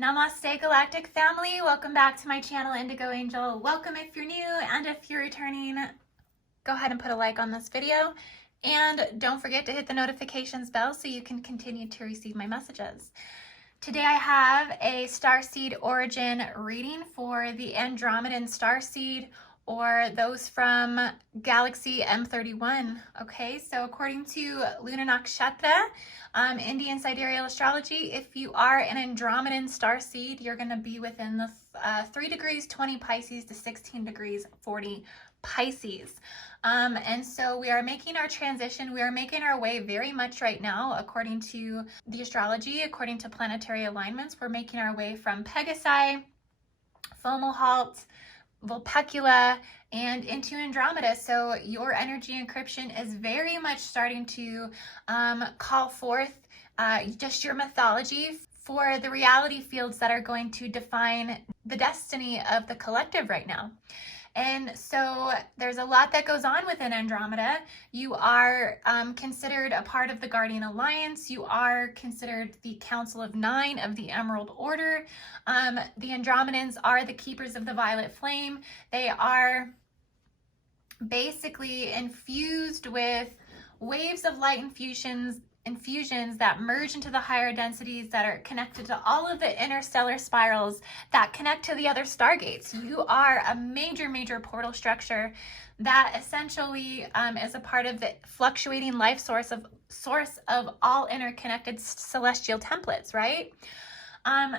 Namaste Galactic family, welcome back to my channel Indigo Angel. Welcome if you're new, and if you're returning, go ahead and put a like on this video. And don't forget to hit the notifications bell so you can continue to receive my messages. Today I have a Starseed origin reading for the Andromeda Starseed, or those from Galaxy M31. Okay, so according to Lunar Nakshatra, Indian sidereal astrology, if you are an Andromedan starseed, you're going to be within the 3 degrees 20 Pisces to 16 degrees 40 Pisces. And so we are making our transition. We are making our way very much right now, according to the astrology, according to planetary alignments. We're making our way from Pegasi, Fomalhaut, Vulpecula, and into Andromeda. So your energy encryption is very much starting to call forth just your mythology for the reality fields that are going to define the destiny of the collective right now. And so there's a lot that goes on within Andromeda. You are considered a part of the Guardian Alliance. You are considered the Council of Nine of the Emerald Order. The Andromedans are the keepers of the violet flame. They are basically infused with waves of light infusions that merge into the higher densities that are connected to all of the interstellar spirals that connect to the other stargates. You are a major portal structure that essentially is a part of the fluctuating life source of all interconnected celestial templates, right?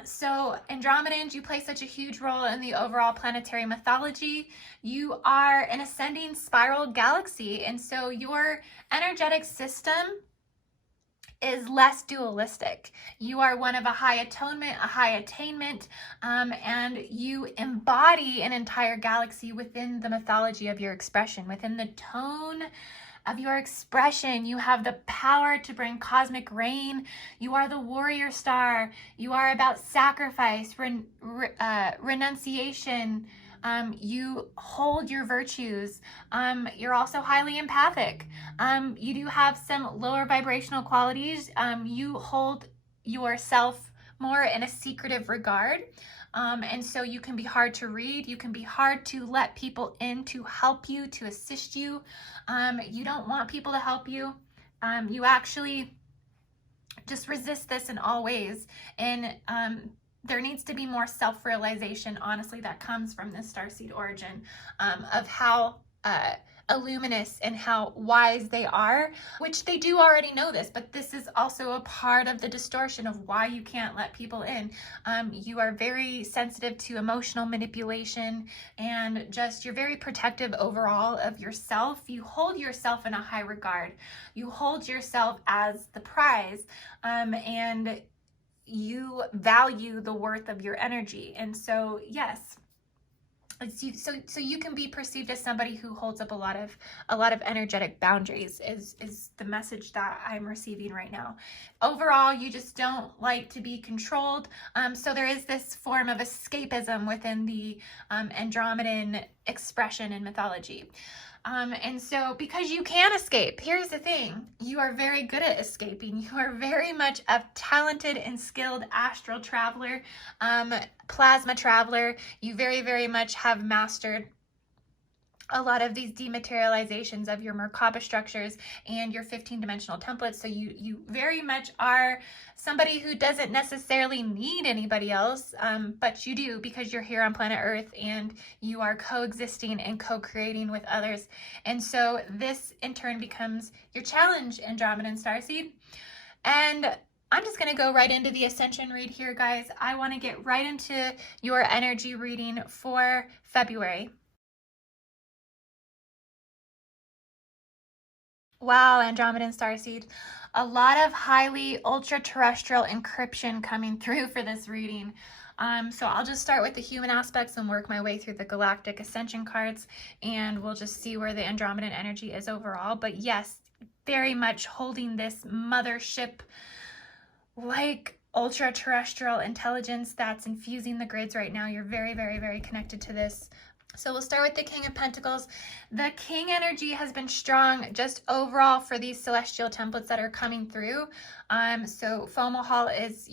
So Andromedans, you play such a huge role in the overall planetary mythology. You are an ascending spiral galaxy, and so your energetic system is less dualistic. You are one of a high atonement, a high attainment, and you embody an entire galaxy within the mythology of your expression, within the tone of your expression. You have the power to bring cosmic rain. You are the warrior star. You are about sacrifice, renunciation. You hold your virtues. You're also highly empathic. You do have some lower vibrational qualities. You hold yourself more in a secretive regard. And so you can be hard to read. You can be hard to let people in to help you, to assist you. You don't want people to help you. You actually just resist this in all ways. And there needs to be more self-realization, honestly, that comes from this starseed origin, of how illuminous and how wise they are, which they do already know this, but this is also a part of the distortion of why you can't let people in. You are very sensitive to emotional manipulation, and just you're very protective overall of yourself. You hold yourself in a high regard. You hold yourself as the prize, and you value the worth of your energy. And so yes, so you can be perceived as somebody who holds up a lot of energetic boundaries is the message that I'm receiving right now. Overall, you just don't like to be controlled. So there is this form of escapism within the Andromedan expression in mythology. And so because you can escape, here's the thing, you are very good at escaping. You are very much a talented and skilled astral traveler, plasma traveler. You very much have mastered a lot of these dematerializations of your Merkaba structures and your 15-dimensional templates. So you very much are somebody who doesn't necessarily need anybody else, but you do, because you're here on planet Earth and you are coexisting and co-creating with others. And so this in turn becomes your challenge, Andromeda Starseed. And I'm just going to go right into the Ascension read here, guys. I want to get right into your energy reading for February. Wow, Andromeda Starseed, a lot of highly ultra-terrestrial encryption coming through for this reading. So I'll just start with the human aspects and work my way through the galactic ascension cards, and we'll just see where the Andromedan energy is overall. But yes, very much holding this mothership like ultra-terrestrial intelligence that's infusing the grids right now. You're very connected to this. So we'll start with the King of Pentacles. The King energy has been strong just overall for these celestial templates that are coming through. So Fomalhaut is,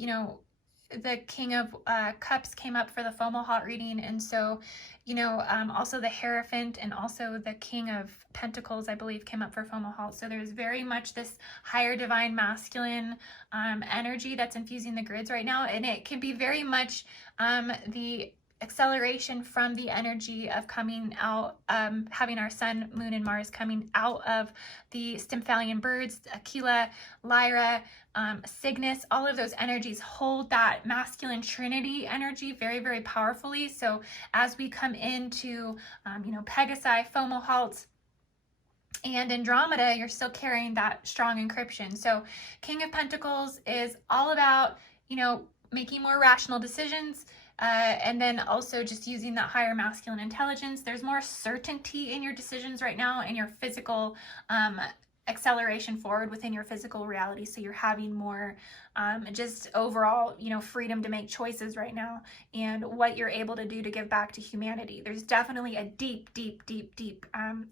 the King of Cups came up for the Fomalhaut reading, and so, you know, also the Hierophant and also the King of Pentacles, I believe, came up for Fomalhaut. So there's very much this higher divine masculine energy that's infusing the grids right now, and it can be very much the acceleration from the energy of coming out, having our Sun, Moon, and Mars coming out of the Stymphalian birds, Aquila, Lyra, Cygnus. All of those energies hold that masculine trinity energy very, very powerfully. So as we come into, you know, Pegasi, Fomalhaut, and Andromeda, you're still carrying that strong encryption. So King of Pentacles is all about, you know, making more rational decisions, and then also just using that higher masculine intelligence. There's more certainty in your decisions right now, in your physical acceleration forward within your physical reality. So you're having more just overall, you know, freedom to make choices right now, and what you're able to do to give back to humanity. There's definitely a deep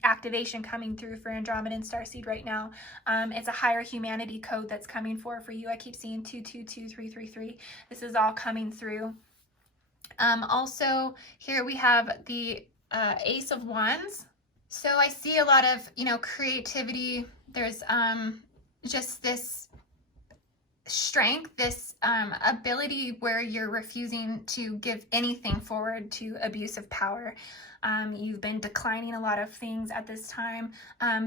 activation coming through for Andromeda and Starseed right now. It's a higher humanity code that's coming for you. I keep seeing 222333. This is all coming through. Also, here we have the Ace of Wands. So I see a lot of, you know, creativity. There's just this strength, this ability where you're refusing to give anything forward to abusive power. You've been declining a lot of things at this time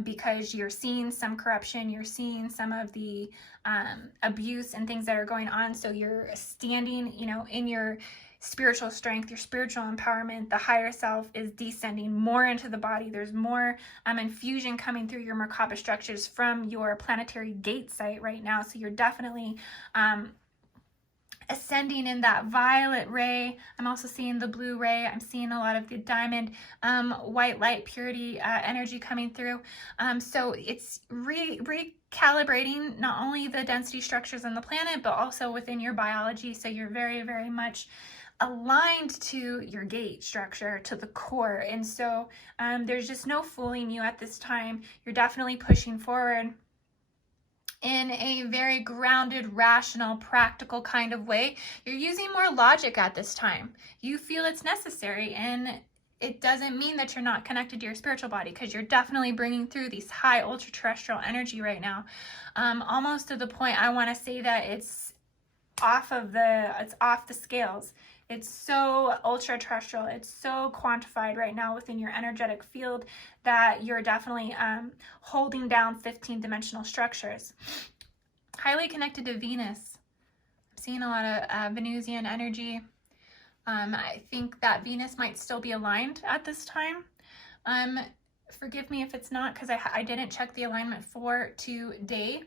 because you're seeing some corruption, you're seeing some of the abuse and things that are going on. So you're standing, you know, in your spiritual strength, your spiritual empowerment. The higher self is descending more into the body. There's more infusion coming through your Merkaba structures from your planetary gate site right now. So you're definitely ascending in that violet ray. I'm also seeing the blue ray. I'm seeing a lot of the diamond, white light, purity energy coming through. So it's recalibrating not only the density structures on the planet, but also within your biology. So you're very, very much aligned to your gate structure, to the core. And so there's just no fooling you at this time. You're definitely pushing forward in a very grounded, rational, practical kind of way. You're using more logic at this time. You feel it's necessary, and it doesn't mean that you're not connected to your spiritual body, because you're definitely bringing through these high ultra terrestrial energy right now, almost to the point I want to say that it's off the scales. It's so ultra terrestrial. It's so quantified right now within your energetic field that you're definitely holding down 15-dimensional structures. Highly connected to Venus. I'm seeing a lot of Venusian energy. I think that Venus might still be aligned at this time. Forgive me if it's not, because I didn't check the alignment for today.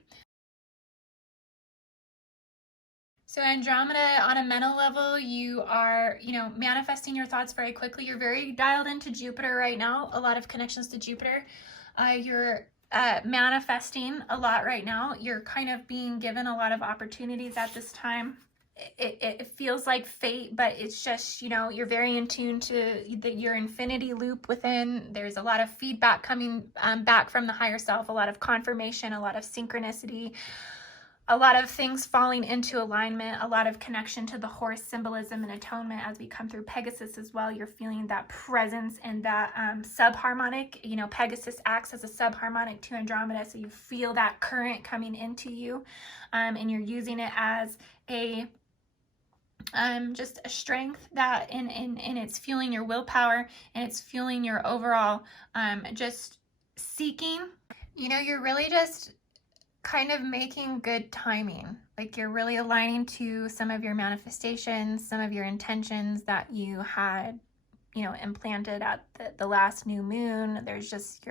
So Andromeda, on a mental level, you are, you know, manifesting your thoughts very quickly. You're very dialed into Jupiter right now, a lot of connections to Jupiter. You're manifesting a lot right now. You're kind of being given a lot of opportunities at this time. It feels like fate, but it's just, you know, you're very in tune to your infinity loop within. There's a lot of feedback coming back from the higher self, a lot of confirmation, a lot of synchronicity, a lot of things falling into alignment, a lot of connection to the horse symbolism and atonement as we come through Pegasus as well. You're feeling that presence and that sub-harmonic. You know, Pegasus acts as a sub-harmonic to Andromeda, so you feel that current coming into you, and you're using it as a just a strength that in it's fueling your willpower, and it's fueling your overall just seeking. You know, you're really just kind of making good timing. Like, you're really aligning to some of your manifestations, some of your intentions that you had, you know, implanted at the last new moon. There's just,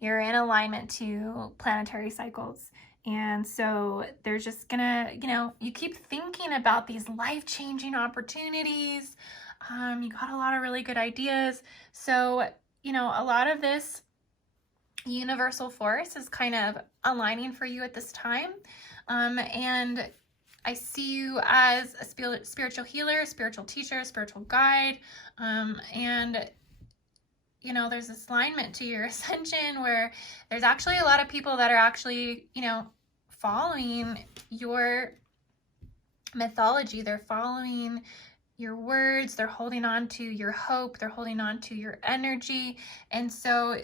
you're in alignment to planetary cycles. And so there's just gonna, you know, you keep thinking about these life-changing opportunities. You got a lot of really good ideas. So, you know, a lot of this universal force is kind of aligning for you at this time. And I see you as a spiritual healer, spiritual teacher, spiritual guide. And, you know, there's this alignment to your ascension where there's actually a lot of people that are actually, you know, following your mythology. They're following your words, they're holding on to your hope, they're holding on to your energy. And so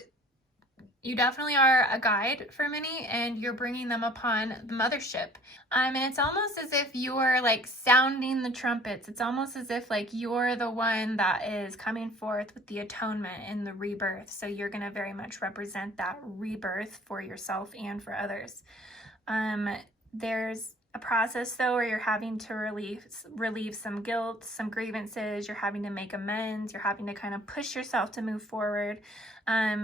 you definitely are a guide for many, and you're bringing them upon the mothership. And it's almost as if you're like sounding the trumpets. It's almost as if like you're the one that is coming forth with the atonement and the rebirth. So you're going to very much represent that rebirth for yourself and for others. There's a process though where you're having to relieve some guilt, some grievances. You're having to make amends. You're having to kind of push yourself to move forward.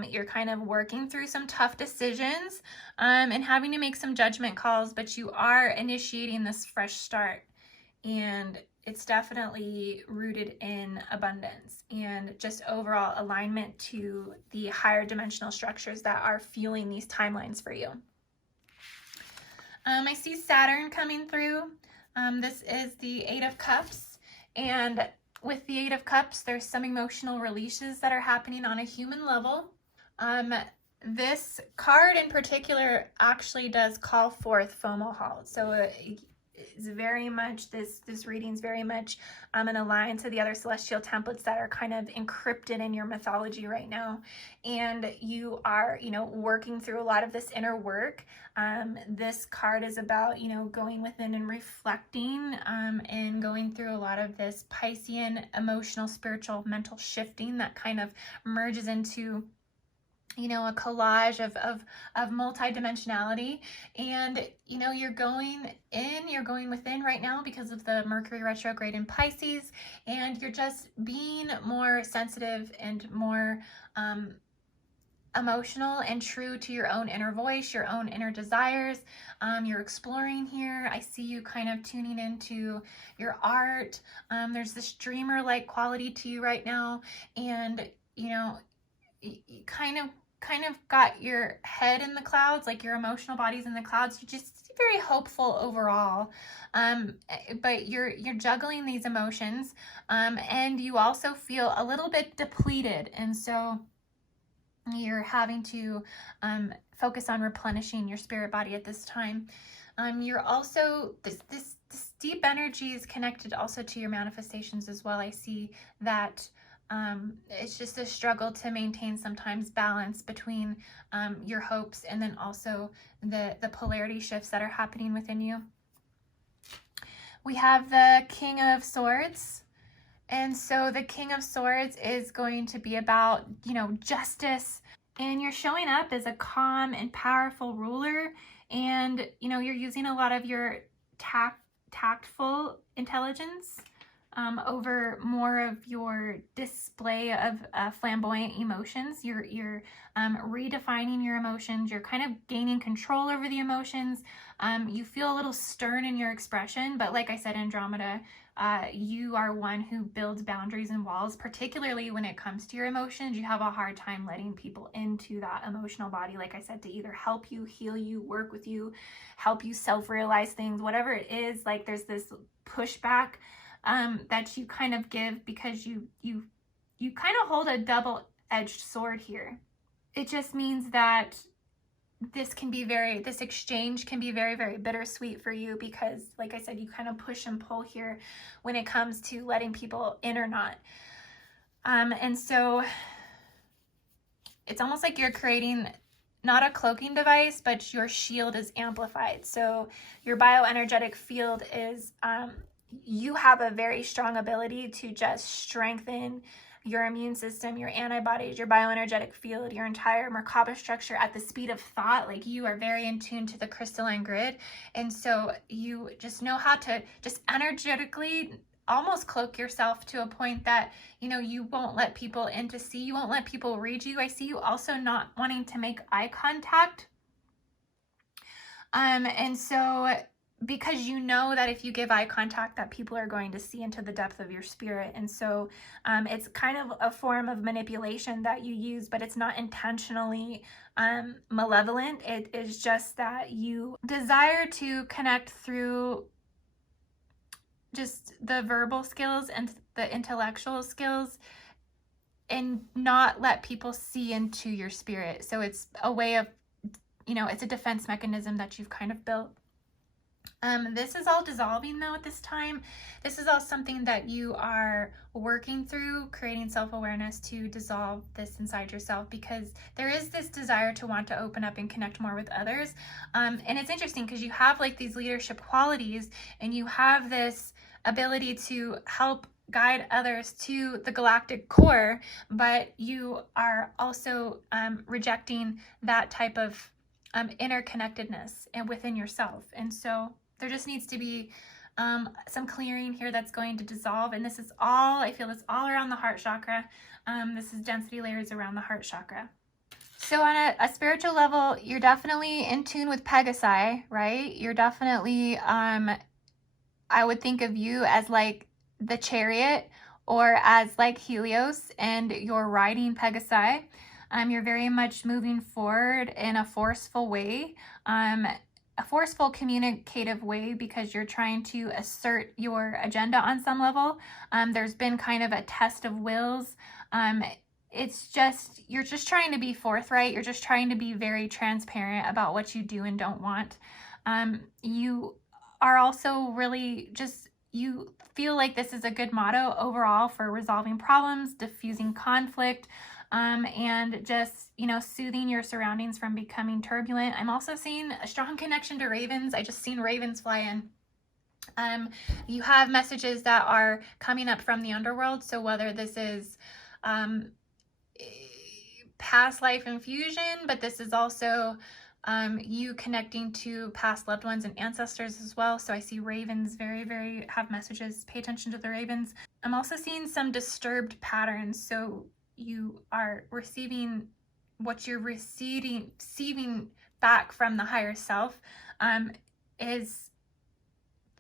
You're kind of working through some tough decisions and having to make some judgment calls, but you are initiating this fresh start, and it's definitely rooted in abundance and just overall alignment to the higher dimensional structures that are fueling these timelines for you. I see Saturn coming through. This is the Eight of Cups, and with the Eight of Cups, there's some emotional releases that are happening on a human level. This card in particular actually does call forth Fomalhaut. So it's very much, this reading's very much in alliance to the other celestial templates that are kind of encrypted in your mythology right now. And you are, working through a lot of this inner work. This card is about, going within and reflecting and going through a lot of this Piscean emotional, spiritual, mental shifting that kind of merges into a collage of multidimensionality. And you're going within right now because of the Mercury retrograde in Pisces, and you're just being more sensitive and more emotional and true to your own inner voice, your own inner desires. You're exploring here. I see you kind of tuning into your art. There's this dreamer-like quality to you right now, and you kind of got your head in the clouds, like your emotional body's in the clouds. You're just very hopeful overall, but you're juggling these emotions, and you also feel a little bit depleted, and so you're having to focus on replenishing your spirit body at this time. You're also, this deep energy is connected also to your manifestations as well. I see that it's just a struggle to maintain sometimes balance between your hopes and then also the polarity shifts that are happening within you. We have the King of Swords. And so the King of Swords is going to be about, justice. And you're showing up as a calm and powerful ruler. And, you're using a lot of your tactful intelligence over more of your display of flamboyant emotions. You're redefining your emotions. You're kind of gaining control over the emotions. You feel a little stern in your expression, but like I said, Andromeda, you are one who builds boundaries and walls, particularly when it comes to your emotions. You have a hard time letting people into that emotional body, like I said, to either help you, heal you, work with you, help you self-realize things, whatever it is. Like there's this pushback that you kind of give because you kind of hold a double-edged sword here. It just means that this exchange can be very, very bittersweet for you because, like I said, you kind of push and pull here when it comes to letting people in or not. And so it's almost like you're creating not a cloaking device, but your shield is amplified. So your bioenergetic field is, you have a very strong ability to just strengthen your immune system, your antibodies, your bioenergetic field, your entire Merkaba structure at the speed of thought. Like you are very in tune to the crystalline grid. And so you just know how to just energetically almost cloak yourself to a point that, you won't let people in to see. You won't let people read you. I see you also not wanting to make eye contact. And so because you know that if you give eye contact that people are going to see into the depth of your spirit. And so it's kind of a form of manipulation that you use, but it's not intentionally malevolent. It is just that you desire to connect through just the verbal skills and the intellectual skills and not let people see into your spirit. So it's a way of, it's a defense mechanism that you've kind of built. This is all dissolving though at this time. This is all something that you are working through, creating self-awareness to dissolve this inside yourself, because there is this desire to want to open up and connect more with others. And it's interesting because you have like these leadership qualities and you have this ability to help guide others to the galactic core, but you are also rejecting that type of interconnectedness and within yourself. And so there just needs to be some clearing here that's going to dissolve. And this is all, I feel it's all around the heart chakra. This is density layers around the heart chakra. So on a spiritual level, you're definitely in tune with Pegasi, right? You're definitely, I would think of you as like the chariot or as like Helios, and you're riding Pegasi. You're very much moving forward in a forceful way, a forceful communicative way, because you're trying to assert your agenda on some level. There's been kind of a test of wills. It's just, you're just trying to be forthright. You're just trying to be very transparent about what you do and don't want. You are also really just, you feel like this is a good motto overall for resolving problems, diffusing conflict, and just, you know, soothing your surroundings from becoming turbulent. I'm also seeing a strong connection to ravens. I just seen ravens fly in. You have messages that are coming up from the underworld. So whether this is past life infusion, but this is also you connecting to past loved ones and ancestors as well. So I see ravens very have messages. Pay attention to the ravens. I'm also seeing some disturbed patterns. So you are receiving what you're receiving back from the higher self, is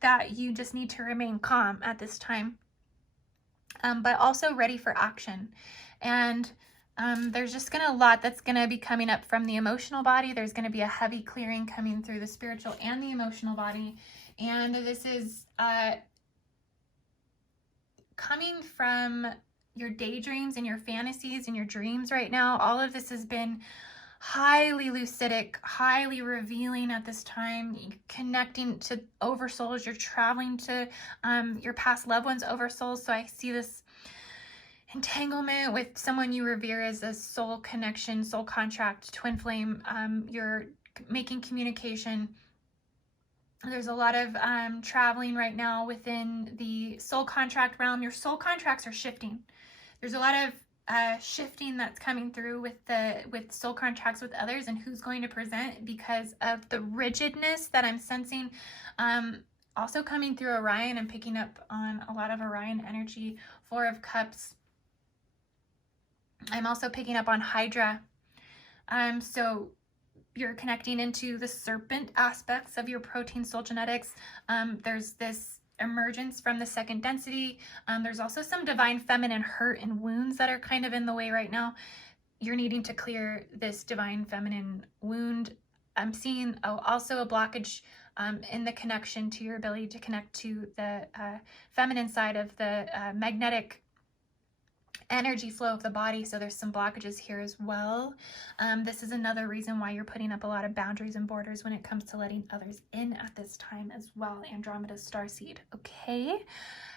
that you just need to remain calm at this time, but also ready for action. And there's just a lot that's gonna be coming up from the emotional body. There's gonna be a heavy clearing coming through the spiritual and the emotional body. And this is coming from your daydreams and your fantasies and your dreams right now. All of this has been highly lucidic, highly revealing at this time, connecting to oversouls. You're traveling to your past loved ones' oversouls. So I see this entanglement with someone you revere as a soul connection, soul contract, twin flame. You're making communication. There's a lot of traveling right now within the soul contract realm. Your soul contracts are shifting. There's a lot of shifting that's coming through with soul contracts with others and who's going to present, because of the rigidness that I'm sensing. Also coming through Orion, I'm picking up on a lot of Orion energy. 4 of Cups. I'm also picking up on Hydra. So you're connecting into the serpent aspects of your protein soul genetics. There's this emergence from the second density. There's also some divine feminine hurt and wounds that are kind of in the way right now. You're needing to clear this divine feminine wound. I'm seeing also a blockage in the connection to your ability to connect to the feminine side of the magnetic energy flow of the body. So there's some blockages here as well. This is another reason why you're putting up a lot of boundaries and borders when it comes to letting others in at this time as well. Andromeda Starseed. Okay,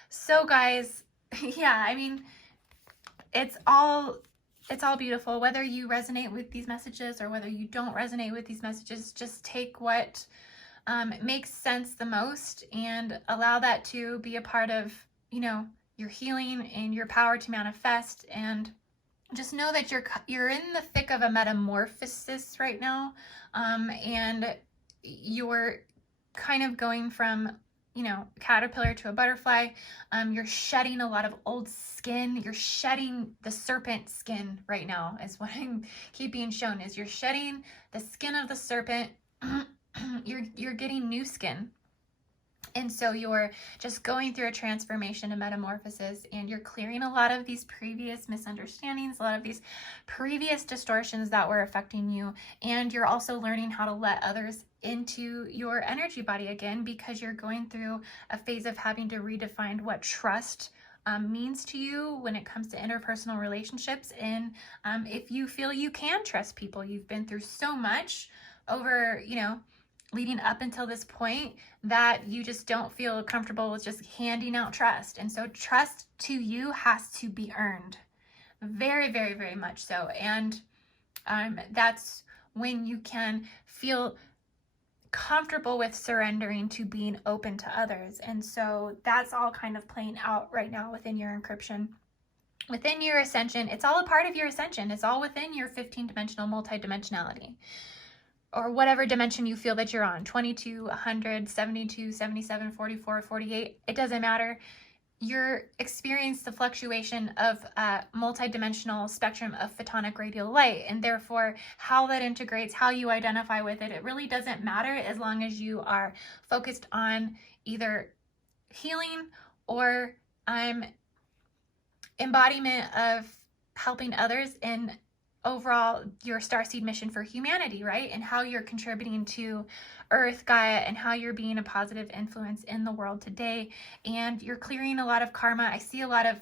so guys, yeah, I mean, it's all beautiful. Whether you resonate with these messages or whether you don't resonate with these messages, just take what makes sense the most and allow that to be a part of, you know, your healing and your power to manifest. And just know that you're in the thick of a metamorphosis right now, and you're kind of going from, you know, caterpillar to a butterfly. You're shedding a lot of old skin. You're shedding the serpent skin right now, is what I'm keep being shown, is you're shedding the skin of the serpent. You're getting new skin. And so you're just going through a transformation, a metamorphosis, and you're clearing a lot of these previous misunderstandings, a lot of these previous distortions that were affecting you. And you're also learning how to let others into your energy body again, because you're going through a phase of having to redefine what trust means to you when it comes to interpersonal relationships. And if you feel you can trust people, you've been through so much over, you know, leading up until this point that you just don't feel comfortable with just handing out trust. And so trust to you has to be earned. Very, very, very much so. And that's when you can feel comfortable with surrendering to being open to others. And so that's all kind of playing out right now within your encryption. Within your ascension, it's all a part of your ascension. It's all within your 15-dimensional multidimensionality, or whatever dimension you feel that you're on, 22, 100, 72, 77, 44, 48. It doesn't matter. You're experiencing the fluctuation of a multidimensional spectrum of photonic radial light, and therefore how that integrates, how you identify with it, it really doesn't matter as long as you are focused on either healing or embodiment of helping others in overall your starseed mission for humanity, right? And how you're contributing to Earth, Gaia, and how you're being a positive influence in the world today. And you're clearing a lot of karma. I see a lot of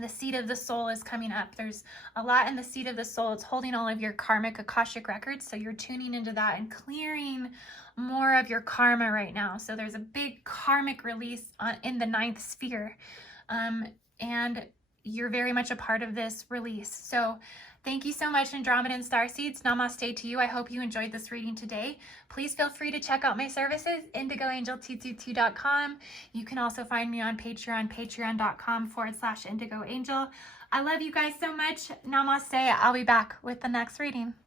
the seed of the soul is coming up. There's a lot in the seed of the soul. It's holding all of your karmic Akashic records. So you're tuning into that and clearing more of your karma right now. So there's a big karmic release in the 9th sphere. And you're very much a part of this release. So thank you so much, Andromedan Starseeds. Namaste to you. I hope you enjoyed this reading today. Please feel free to check out my services, indigoangel222.com. You can also find me on Patreon, patreon.com/indigoangel. I love you guys so much. Namaste. I'll be back with the next reading.